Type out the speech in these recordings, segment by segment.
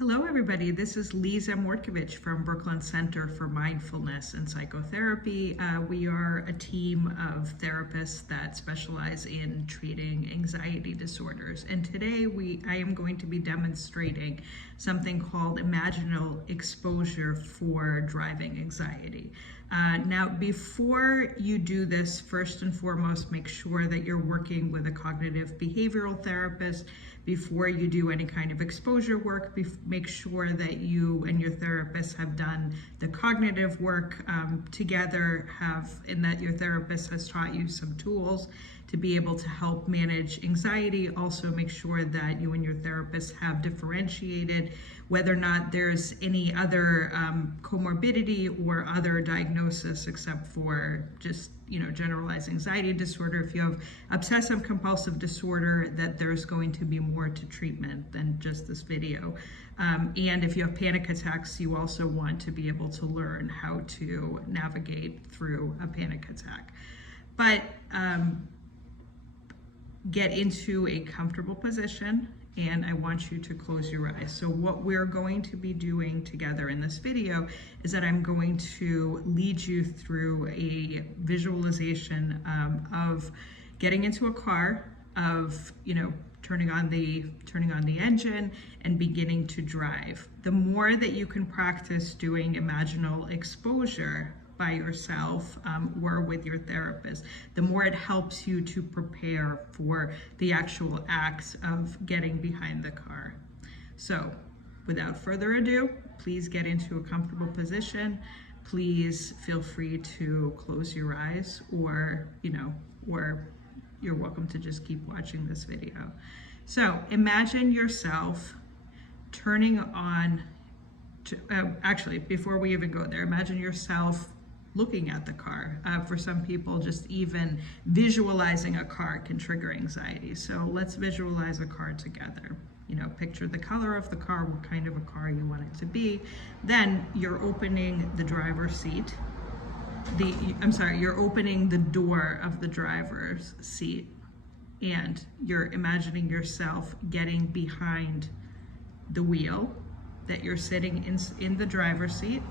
Hello, everybody. This is Lisa Mortkovich from Brooklyn Center for Mindfulness and Psychotherapy. We are a team of therapists that specialize in treating anxiety disorders. And today I am going to be demonstrating something called imaginal exposure for driving anxiety. Now, before you do this, first and foremost, make sure that you're working with a cognitive behavioral therapist. Before you do any kind of exposure work, make sure that you and your therapist have done the cognitive work together, and that your therapist has taught you some tools to be able to help manage anxiety. Also, make sure that you and your therapist have differentiated whether or not there's any other comorbidity or other diagnosis except for just generalized anxiety disorder. If you have obsessive compulsive disorder, that there's going to be more to treatment than just this video. And if you have panic attacks, you also want to be able to learn how to navigate through a panic attack. But get into a comfortable position, and I want you to close your eyes. So what we're going to be doing together in this video is that I'm going to lead you through a visualization of getting into a car, of turning on the engine and beginning to drive. The more that you can practice doing imaginal exposure by yourself or with your therapist, the more it helps you to prepare for the actual acts of getting behind the car. So without further ado, please get into a comfortable position. Please feel free to close your eyes, or you're welcome to just keep watching this video. So imagine yourself turning on, actually, before we even go there, imagine yourself looking at the car. For some people, just even visualizing a car can trigger anxiety. So let's visualize a car together. Picture the color of the car, what kind of a car you want it to be. Then you're opening the driver's seat. You're opening the door of the driver's seat, and you're imagining yourself getting behind the wheel, that you're sitting in the driver's seat.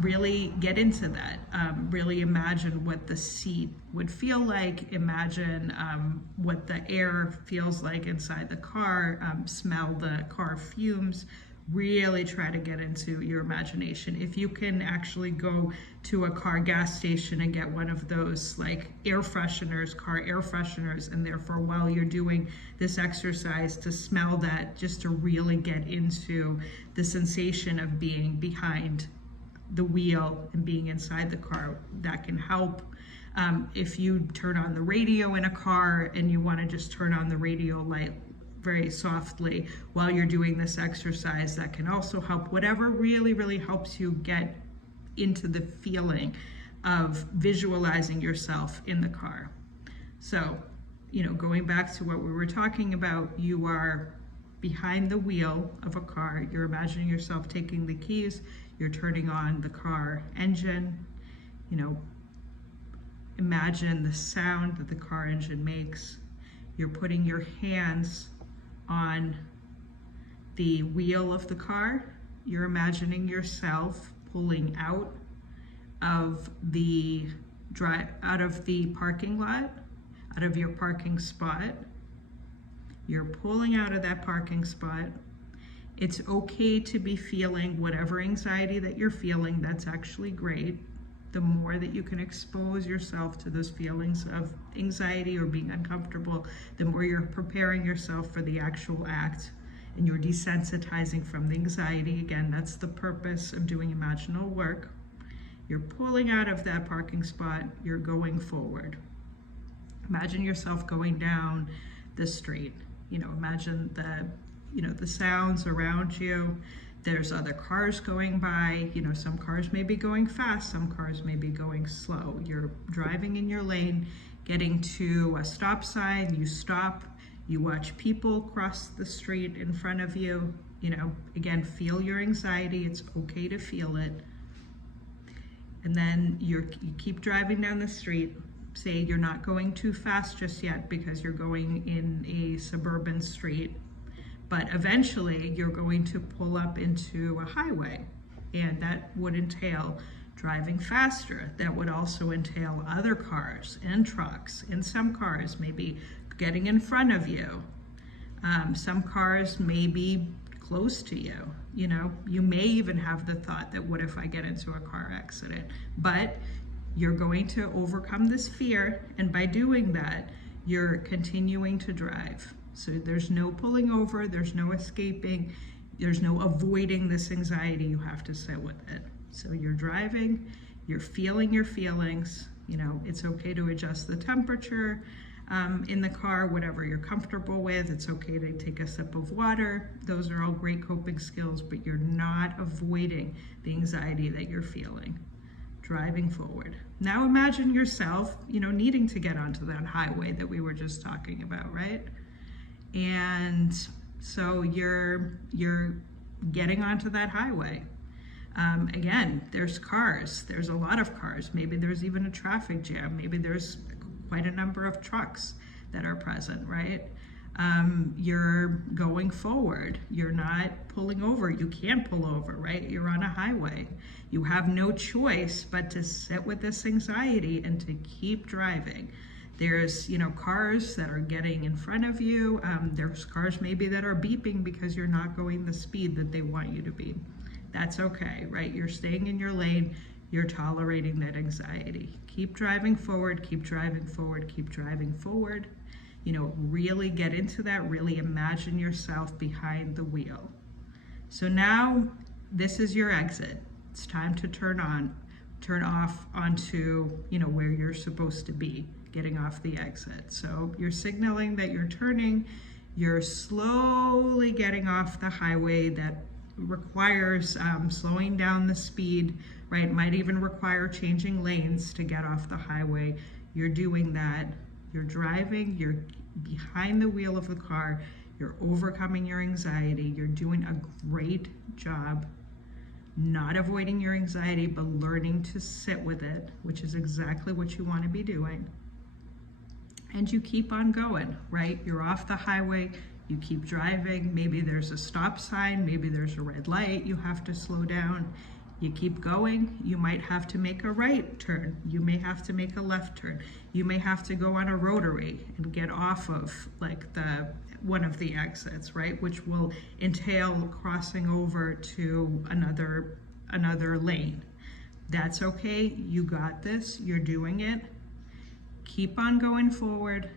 Really get into that. Really imagine what the seat would feel like. Imagine what the air feels like inside the car. Smell the car fumes. Really try to get into your imagination. If you can actually go to a car gas station and get one of those like car air fresheners, and therefore while you're doing this exercise, to smell that, just to really get into the sensation of being behind the wheel and being inside the car, that can help. If you turn on the radio in a car and you want to just turn on the radio light very softly while you're doing this exercise, that can also help. Whatever really helps you get into the feeling of visualizing yourself in the car. So, going back to what we were talking about, you are behind the wheel of a car. You're imagining yourself taking the keys. You're turning on the car engine. Imagine the sound that the car engine makes. You're putting your hands on the wheel of the car. You're imagining yourself pulling out of the parking lot, out of your parking spot. You're pulling out of that parking spot. It's okay to be feeling whatever anxiety that you're feeling. That's actually great. The more that you can expose yourself to those feelings of anxiety or being uncomfortable, the more you're preparing yourself for the actual act, and you're desensitizing from the anxiety. Again, that's the purpose of doing imaginal work. You're pulling out of that parking spot. You're going forward. Imagine yourself going down the street. Imagine the sounds around you. There's other cars going by. Some cars may be going fast, some cars may be going slow. You're driving in your lane, getting to a stop sign, you stop, you watch people cross the street in front of you. Again, feel your anxiety. It's okay to feel it. And then you keep driving down the street. Say you're not going too fast just yet because you're going in a suburban street. But eventually you're going to pull up into a highway, and that would entail driving faster. That would also entail other cars and trucks. In some cars, maybe getting in front of you. Some cars may be close to you. You know, you may even have the thought that, what if I get into a car accident? But you're going to overcome this fear, and by doing that, you're continuing to drive. So there's no pulling over, there's no escaping, there's no avoiding this anxiety. You have to sit with it. So you're driving, you're feeling your feelings. You know, it's okay to adjust the temperature in the car, whatever you're comfortable with. It's okay to take a sip of water. Those are all great coping skills, but you're not avoiding the anxiety that you're feeling. Driving forward. Now imagine yourself, you know, needing to get onto that highway that we were just talking about, right? And so you're getting onto that highway. Again, there's cars. There's a lot of cars. Maybe there's even a traffic jam. Maybe there's quite a number of trucks that are present, right? You're going forward. You're not pulling over. You can't pull over, right? You're on a highway. You have no choice but to sit with this anxiety and to keep driving. There's, you know, cars that are getting in front of you. There's cars maybe that are beeping because you're not going the speed that they want you to be. That's okay, right? You're staying in your lane. You're tolerating that anxiety. Keep driving forward, keep driving forward, keep driving forward. You know, really get into that, really imagine yourself behind the wheel. So now this is your exit. It's time to turn off onto, you know, where you're supposed to be, getting off the exit. So you're signaling that you're turning, you're slowly getting off the highway. That requires slowing down the speed, right? It might even require changing lanes to get off the highway. You're doing that. You're driving, you're behind the wheel of the car, you're overcoming your anxiety, you're doing a great job not avoiding your anxiety, but learning to sit with it, which is exactly what you want to be doing. And you keep on going, right? You're off the highway, you keep driving, maybe there's a stop sign, maybe there's a red light, you have to slow down. You keep going, you might have to make a right turn, you may have to make a left turn, you may have to go on a rotary and get off of like one of the exits, right? Which will entail crossing over to another lane. That's okay, you got this, you're doing it. Keep on going forward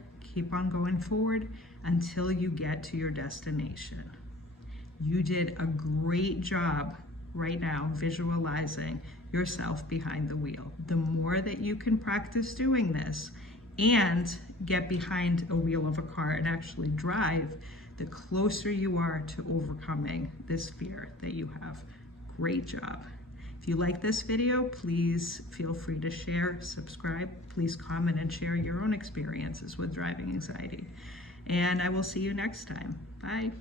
until you get to your destination. You did a great job right now visualizing yourself behind the wheel. The more that you can practice doing this and get behind a wheel of a car and actually drive, the closer you are to overcoming this fear that you have. Great job. If you like this video, please feel free to share, subscribe, please comment and share your own experiences with driving anxiety. And I will see you next time. Bye.